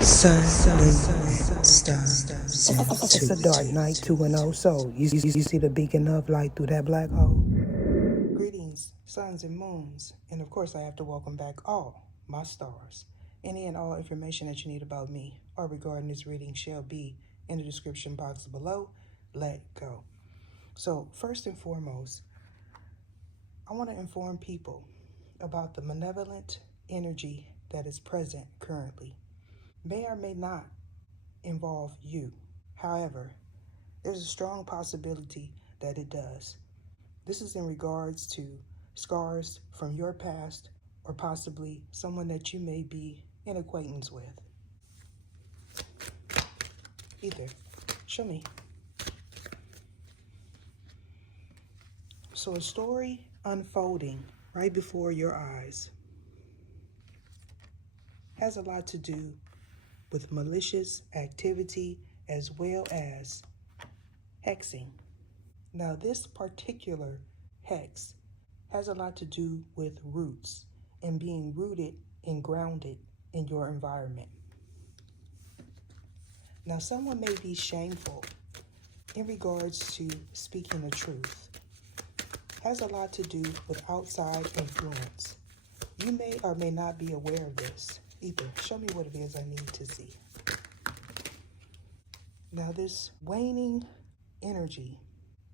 Sun, moon, stars. It's a dark night, 2-0. So, you see the beacon of light through that black hole? Greetings, suns and moons. And of course, I have to welcome back all my stars. Any and all information that you need about me or regarding this reading shall be in the description box below. Let go. So, first and foremost, I want to inform people about the malevolent energy that is present currently. May or may not involve you. However, there's a strong possibility that it does. This is in regards to scars from your past or possibly someone that you may be in acquaintance with. Either. Show me. So a story unfolding right before your eyes has a lot to do with malicious activity as well as hexing. Now, this particular hex has a lot to do with roots and being rooted and grounded in your environment. Now, someone may be shameful in regards to speaking the truth. Has a lot to do with outside influence. You may or may not be aware of this. Either show me what it is I need to see. Now, this waning energy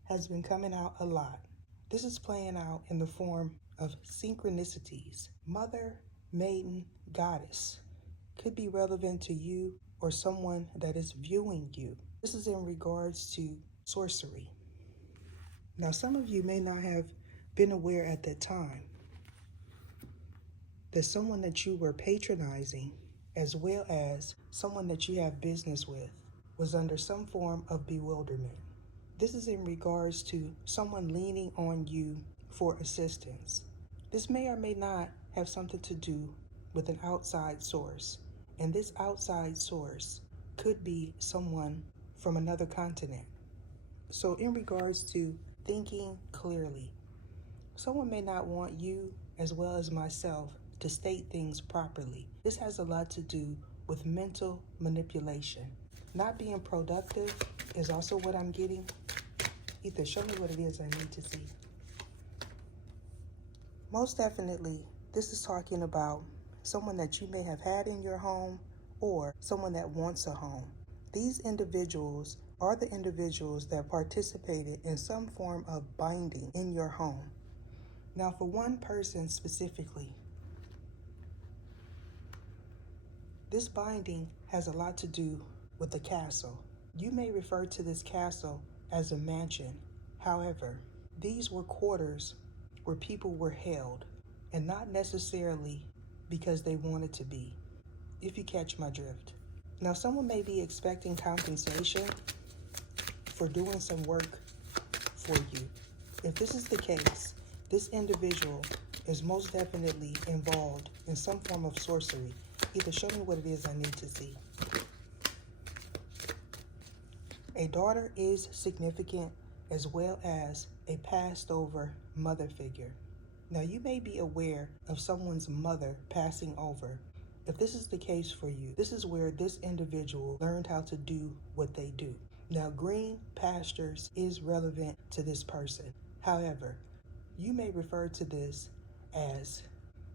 has been coming out a lot. This is playing out in the form of synchronicities. Mother, maiden, goddess could be relevant to you or someone that is viewing you. This is in regards to sorcery. Now, some of you may not have been aware at that time that someone that you were patronizing, as well as someone that you have business with, was under some form of bewilderment. This is in regards to someone leaning on you for assistance. This may or may not have something to do with an outside source. And this outside source could be someone from another continent. So in regards to thinking clearly, someone may not want you as well as myself to state things properly. This has a lot to do with mental manipulation. Not being productive is also what I'm getting. Either show me what it is I need to see. Most definitely, this is talking about someone that you may have had in your home or someone that wants a home. These individuals are the individuals that participated in some form of binding in your home. Now, for one person specifically, this binding has a lot to do with the castle. You may refer to this castle as a mansion. However, these were quarters where people were held, and not necessarily because they wanted to be, if you catch my drift. Now, someone may be expecting compensation for doing some work for you. If this is the case, this individual is most definitely involved in some form of sorcery. Either show me what it is I need to see. A daughter is significant as well as a passed over mother figure. Now, you may be aware of someone's mother passing over. If this is the case for you, this is where this individual learned how to do what they do. Now, green pastures is relevant to this person. However, you may refer to this as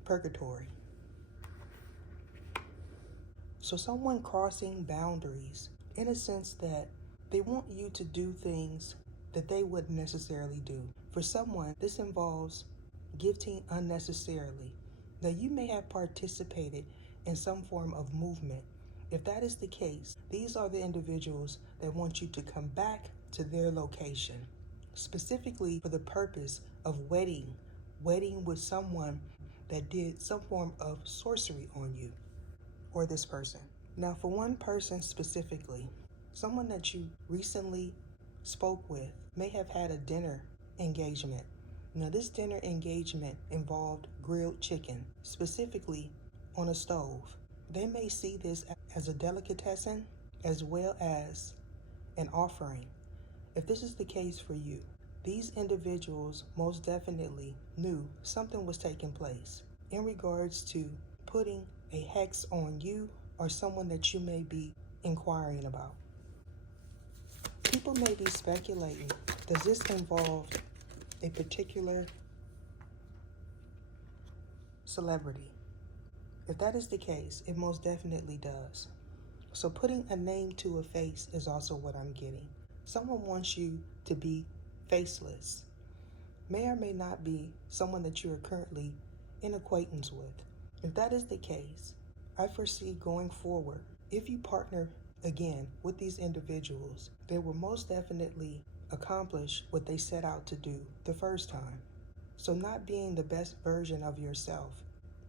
purgatory. So someone crossing boundaries in a sense that they want you to do things that they wouldn't necessarily do. For someone, this involves gifting unnecessarily. Now, you may have participated in some form of movement. If that is the case, these are the individuals that want you to come back to their location, specifically for the purpose of wedding with someone that did some form of sorcery on you or this person. Now, for one person specifically, someone that you recently spoke with may have had a dinner engagement. Now, this dinner engagement involved grilled chicken, specifically on a stove. They may see this as a delicatessen as well as an offering. If this is the case for you, these individuals most definitely knew something was taking place in regards to putting a hex on you or someone that you may be inquiring about. People may be speculating, does this involve a particular celebrity? If that is the case, it most definitely does. So putting a name to a face is also what I'm getting. Someone wants you to be faceless. May or may not be someone that you are currently in acquaintance with. If that is the case, I foresee going forward, if you partner again with these individuals, they will most definitely accomplish what they set out to do the first time. So not being the best version of yourself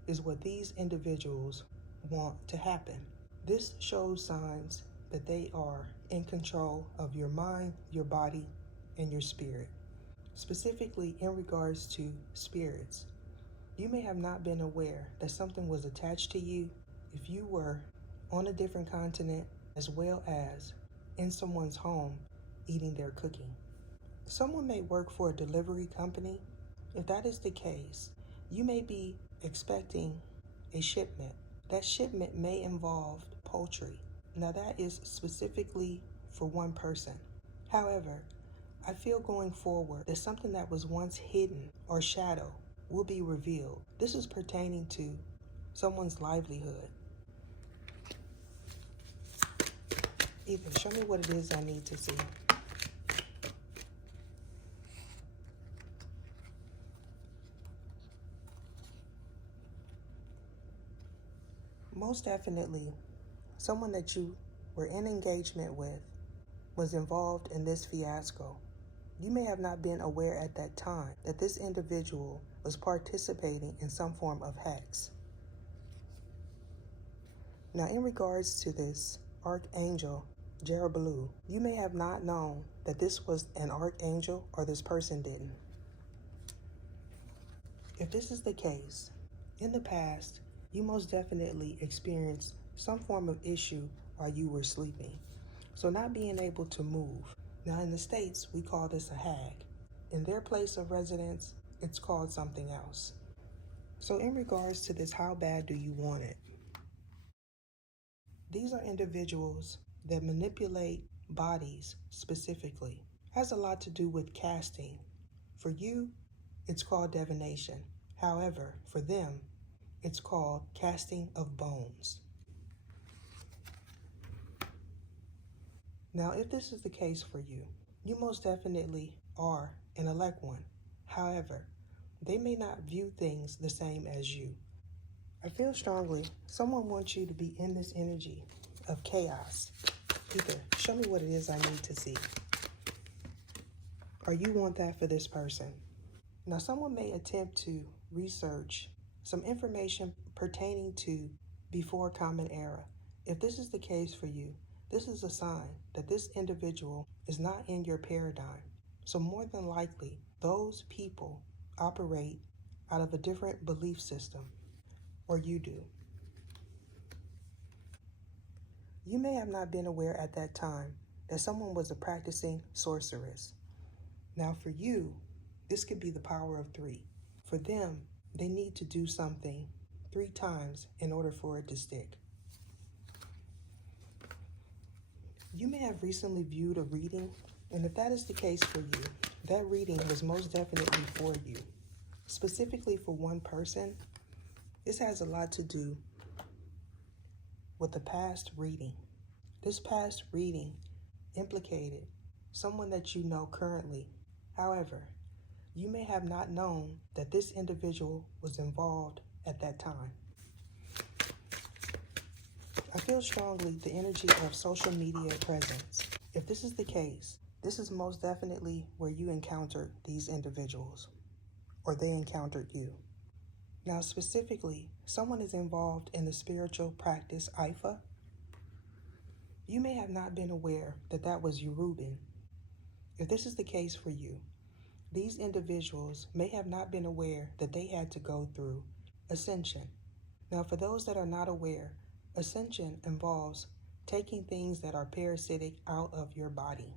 is what these individuals want to happen. This shows signs that they are in control of your mind, your body, and your spirit. Specifically in regards to spirits, you may have not been aware that something was attached to you if you were on a different continent, as well as in someone's home eating their cooking. Someone may work for a delivery company. If that is the case, you may be expecting a shipment. That shipment may involve poultry. Now that is specifically for one person. However, I feel going forward that something that was once hidden or shadow will be revealed. This is pertaining to someone's livelihood. Ethan, show me what it is I need to see. Most definitely, someone that you were in engagement with was involved in this fiasco. You may have not been aware at that time that this individual was participating in some form of hex. Now, in regards to this archangel, Jerobalu, you may have not known that this was an archangel, or this person didn't. If this is the case, in the past, you most definitely experienced some form of issue while you were sleeping. So not being able to move. Now in the States, we call this a hag. In their place of residence, it's called something else. So in regards to this, how bad do you want it? These are individuals that manipulate bodies specifically. Has a lot to do with casting. For you, it's called divination. However, for them, it's called casting of bones. Now, if this is the case for you, you most definitely are an elect one. However, they may not view things the same as you. I feel strongly someone wants you to be in this energy of chaos. Either show me what it is I need to see, or you want that for this person. Now, someone may attempt to research some information pertaining to before Common Era. If this is the case for you, this is a sign that this individual is not in your paradigm. So more than likely, those people operate out of a different belief system, or you do. You may have not been aware at that time that someone was a practicing sorceress. Now for you, this could be the power of 3. For them, they need to do something 3 times in order for it to stick. You may have recently viewed a reading, and if that is the case for you, that reading was most definitely for you. Specifically for one person, this has a lot to do with the past reading. This past reading implicated someone that you know currently. However, you may have not known that this individual was involved at that time. I feel strongly the energy of social media presence. If this is the case, this is most definitely where you encountered these individuals, or they encountered you. Now specifically, someone is involved in the spiritual practice Ifa. You may have not been aware that that was Yoruban. If this is the case for you, these individuals may have not been aware that they had to go through ascension. Now for those that are not aware, ascension involves taking things that are parasitic out of your body.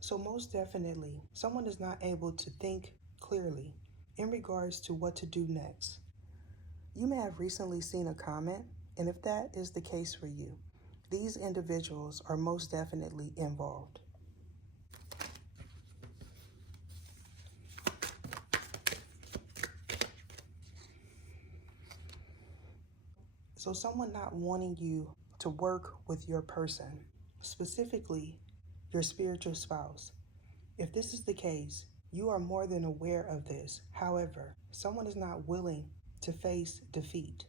So most definitely, someone is not able to think clearly in regards to what to do next. You may have recently seen a comment, and if that is the case for you, these individuals are most definitely involved. So someone not wanting you to work with your person, specifically your spiritual spouse. If this is the case, you are more than aware of this. However, someone is not willing to face defeat.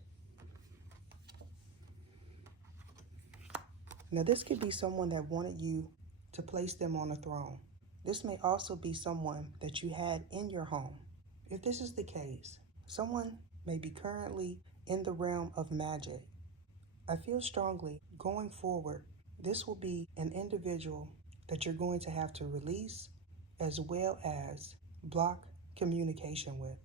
Now, this could be someone that wanted you to place them on a throne. This may also be someone that you had in your home. If this is the case, someone may be currently in the realm of magic. I feel strongly going forward, this will be an individual that you're going to have to release as well as block communication with.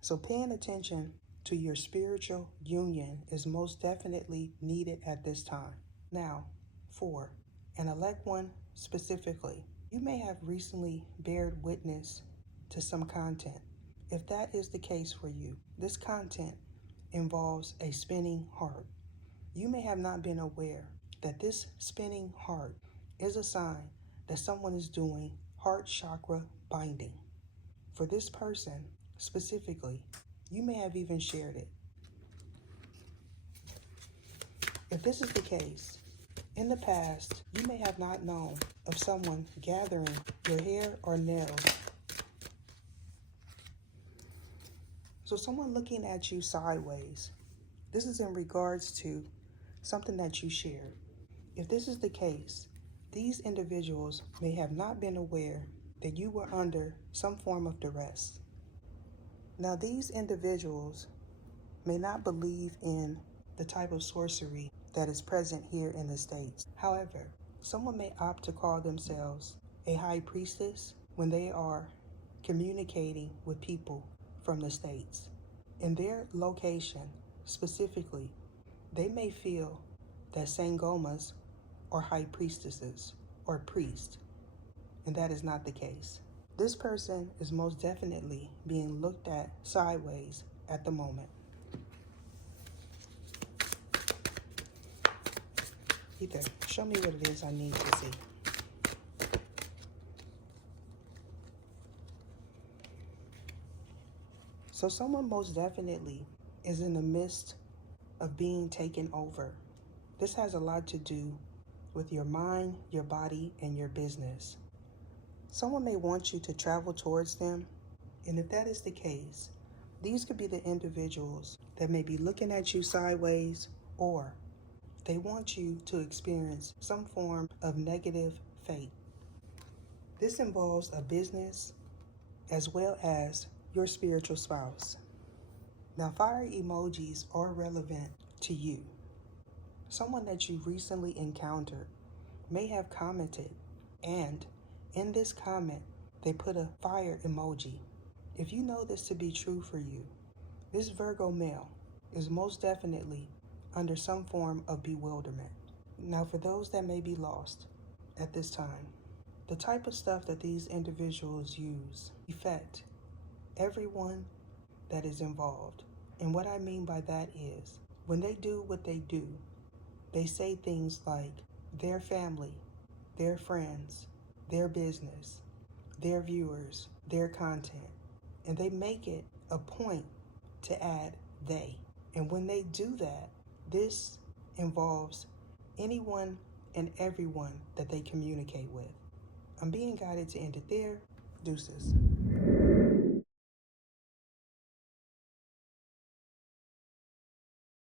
So paying attention to your spiritual union is most definitely needed at this time. Now, 4, an elect one specifically, you may have recently bared witness to some content. If that is the case for you, this content involves a spinning heart. You may have not been aware that this spinning heart is a sign that someone is doing heart chakra binding. For this person specifically, you may have even shared it. If this is the case, in the past, you may have not known of someone gathering your hair or nails. So someone looking at you sideways. This is in regards to something that you shared. If this is the case, these individuals may have not been aware that you were under some form of duress. Now, these individuals may not believe in the type of sorcery that is present here in the States. However, someone may opt to call themselves a high priestess when they are communicating with people from the States. In their location, specifically, they may feel that Sangomas are high priestesses or priests, and that is not the case. This person is most definitely being looked at sideways at the moment. Ether, show me what it is I need to see. So someone most definitely is in the midst of being taken over. This has a lot to do with your mind, your body, and your business. Someone may want you to travel towards them, and if that is the case, these could be the individuals that may be looking at you sideways, or they want you to experience some form of negative fate. This involves a business as well as your spiritual spouse. Now, fire emojis are relevant to you. Someone that you recently encountered may have commented, and in this comment, they put a fire emoji. If you know this to be true for you, this Virgo male is most definitely under some form of bewilderment. Now, for those that may be lost at this time, the type of stuff that these individuals use affect everyone that is involved. And what I mean by that is, when they do what they do, they say things like their family, their friends, their business, their viewers, their content, and they make it a point to add they. And when they do that, this involves anyone and everyone that they communicate with. I'm being guided to end it there. Deuces.